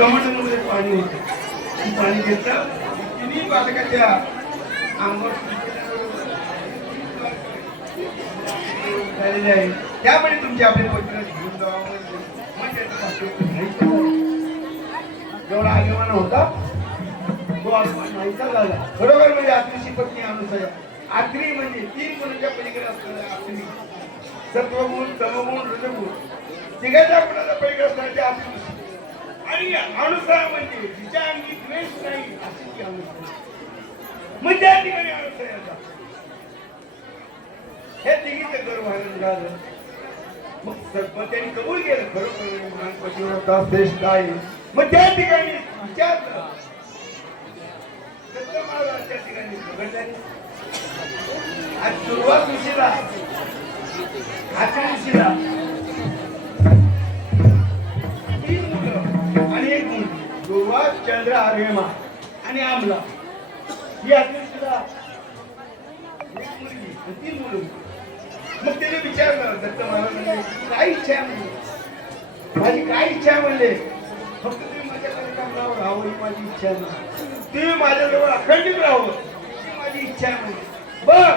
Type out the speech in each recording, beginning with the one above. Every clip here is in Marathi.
कमंडमध्ये पाणी होतं. पाणी घेतलं. तिन्ही बालकाच्या अंगावर झालेले आहे. त्यामुळे तुमचे आपले पत्र घेऊन जावा. जेवढा अभिमान होता. तो अभिमान नाहीचा झाला बरोबर म्हणजे आत्मीची पत्नी अनुसया आत्री म्हणजे तीन गुणांच्या पलीकडे असणाऱ्या आत्री सत्वगुण तमगुण रजगुण तिघांच्या गुणांच्या पलीकडे असणाऱ्या आत्री आणि अनुसरा म्हणजे तिच्या अंगी द्वेष नाही अशी ती अनुसरा. मग म्हणजे त्या ठिकाणी अनुसयाचा हे तिघीच गर्व व्हायला झालं. मग सर्प त्यांनी कबूल केलं खरोखर गणपती होता श्रेष्ठ आहे. म्हणजे मग त्या ठिकाणी विचारलं दत्त महाराज ठिकाणी प्रगट झाले. आज सुरुवात उशिरा आखरी उशिरा चंद्र आर्यमा आणि आमला. ही आखरी उशिरा ती मुलं. मग त्याने विचार करा दत्त महाराजांनी काय इच्छा आहे म्हणजे माझी काय इच्छा आहे म्हणले? फक्त तुम्ही माझ्याकडे राहावं राहावं ही माझी इच्छा नाही तुम्ही माझ्याजवळ अखंडित राहावं ही माझी इच्छा आहे म्हणजे बर.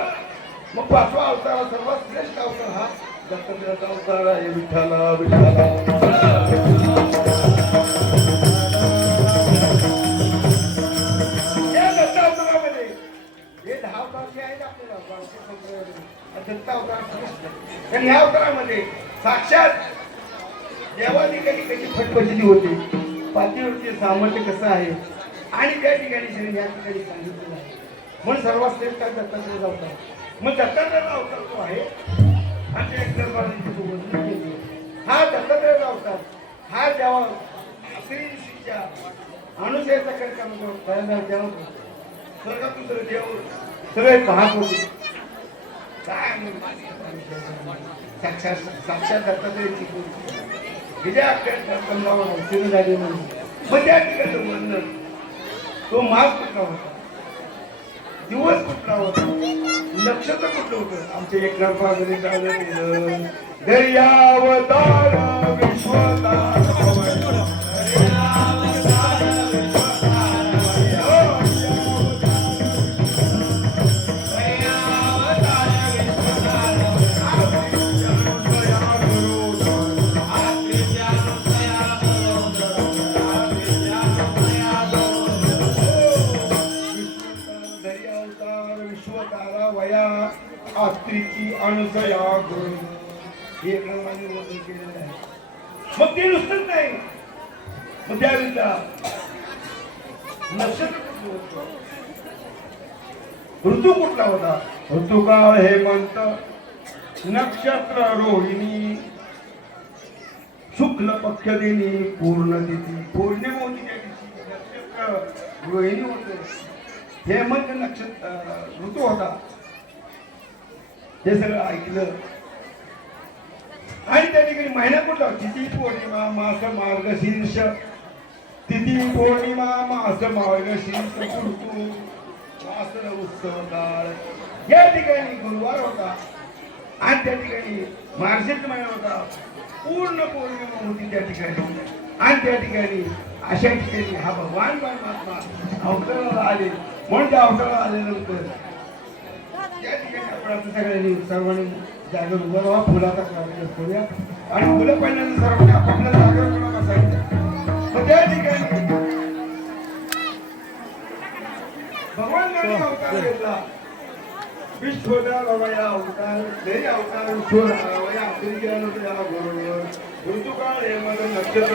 मग पाचवा अवतार सर्वात श्रेष्ठ अवतार हा दत्तात्रयाचा अवतार आहे विठ्ठला विठ्ठला. दत्त अवतार श्रेष्ठ अवतारामध्ये साक्षात देवाने कधी कधी फटफटली होते. पातीवरती सामर्थ्य कसं आहे? आणि त्या ठिकाणी श्री या ठिकाणी सांगितलेलं आहे. म्हणून सर्वात श्रेष्ठ आहे दत्तात्रयाचा अवतार. मग दत्तात्रयाचा अवतार तो आहे आमच्या एक दरबाराने हा दत्तात्रयाचा अवतार हा जेव्हा श्री ऋषीच्या अनुसयाचा कार्यक्रम करायला जेव्हा स्वर्गातून सगळे देव सगळे पाहत होते. साक्षात साक्षात विजय झाली म्हणून मग त्या ठिकाणचं तो मास कुठला होता दिवस कुठला होता नक्षत्र कुठलं होतं आमच्या एक गर्भामध्ये झालं दर्यावतार विश्वतार हे केलेलं आहे मग ते नुसतंच नाही. मग त्यावेळेला नक्षत्र? ऋतू कुठला होता? ऋतुकाळ हेमंत नक्षत्र रोहिणी शुक्ल पक्ष दिनी पूर्ण तिथी पौर्णिमा होती त्या दिवशी नक्षत्र रोहिणी होते. हेमंत नक्षत्र ऋतू होता. हे सगळं ऐकलं. आणि त्या ठिकाणी महिना कुठला? तिथी पौर्णिमा मास मार्गशीर्ष. तिथी पौर्णिमा मास मार्गशीर्ष ऋतू वासर उत्सव काळ या ठिकाणी गुरुवार होता. आणि त्या ठिकाणी मार्गशीर्ष महिना होता. पूर्ण पौर्णिमा होती त्या ठिकाणी. आणि त्या ठिकाणी अशा ठिकाणी हा भगवान परमात्मा अवतराला आले. म्हणून त्या अवतराला आल्यानंतर आपण आता सगळ्यांनी सर्वांनी जागेवर उभं राहा फुलाचा कार्यक्रम करूया आणि मुलं पहिल्यांदा सर्वांनी आपापल्या जागेवर कोणाला बसायचं मग त्या ठिकाणी भगवान अवतार घेतला अवतार देय अवतार बरोबर ऋतुकाळ हे माझं नक्षत्र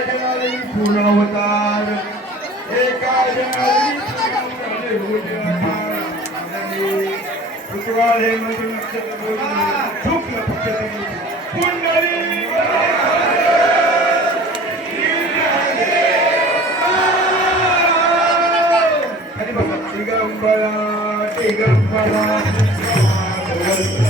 जनाली पूर्ण एका जनाली हे म्हणजे नक्षत्र शुक्ल पक्ष बघा Thank you.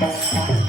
Gracias.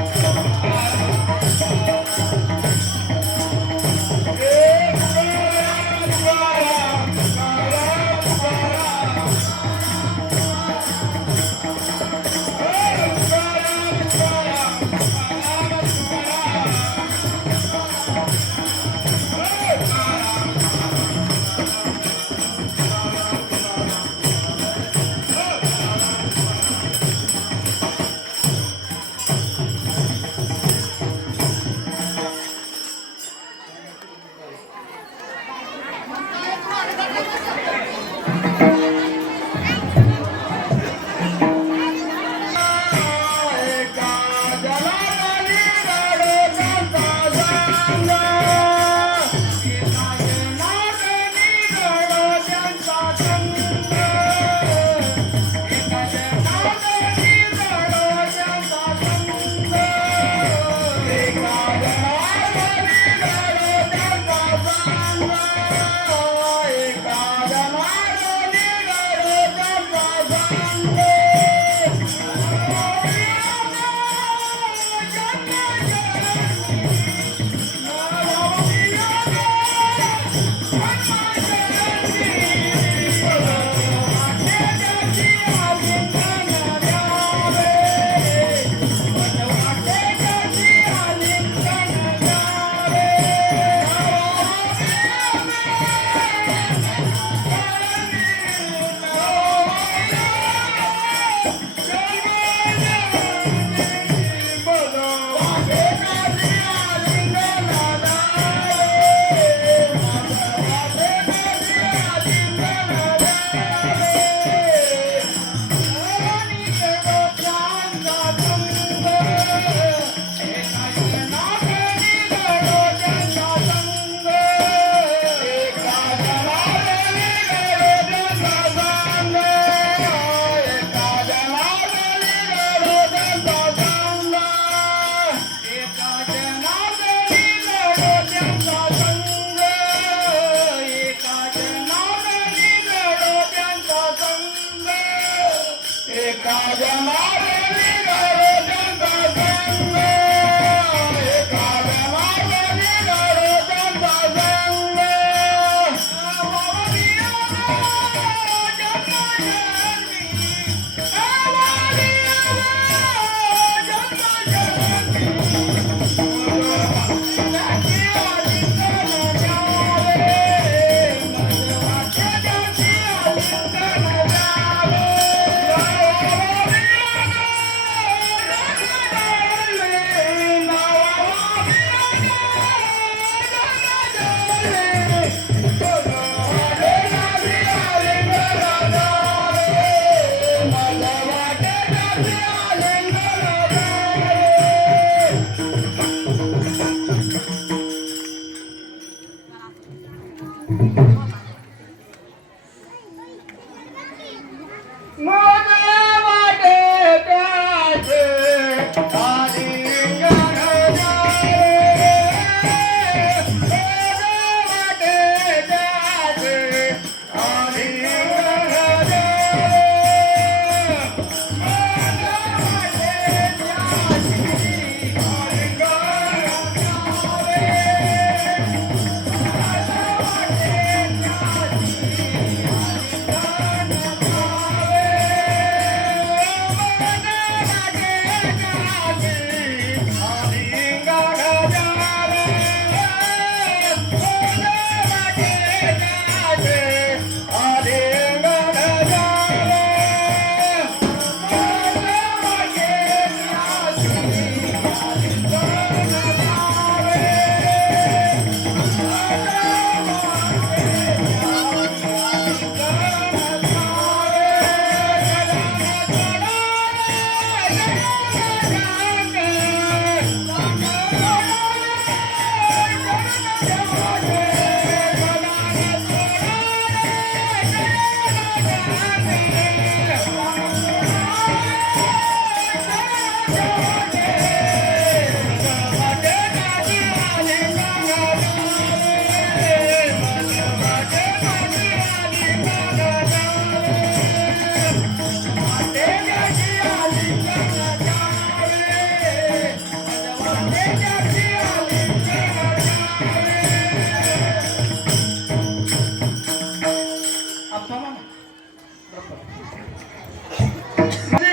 Thank you.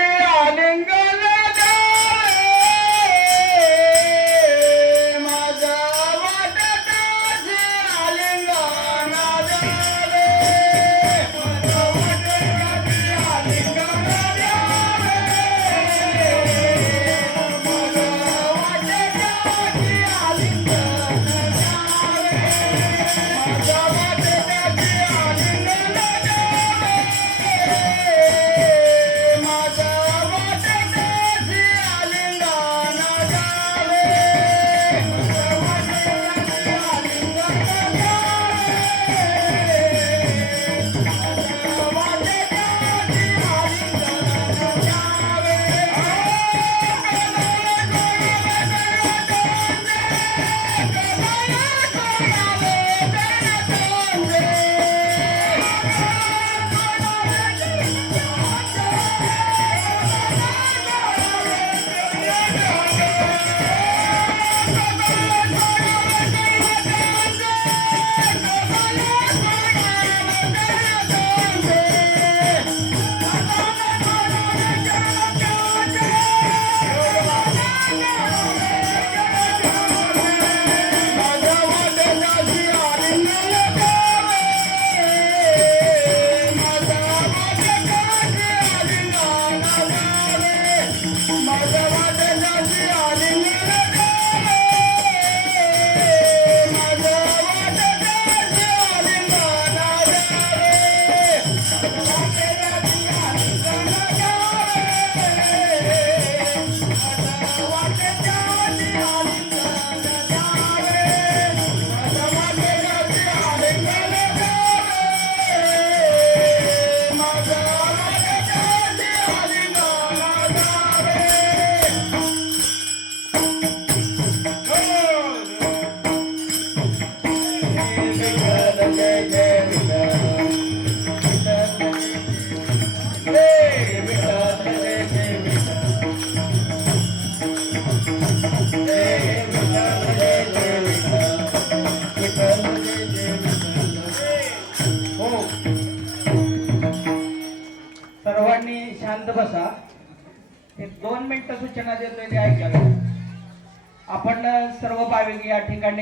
सूचना देतोय ते ऐकावे आपण सर्व भाविक या ठिकाणी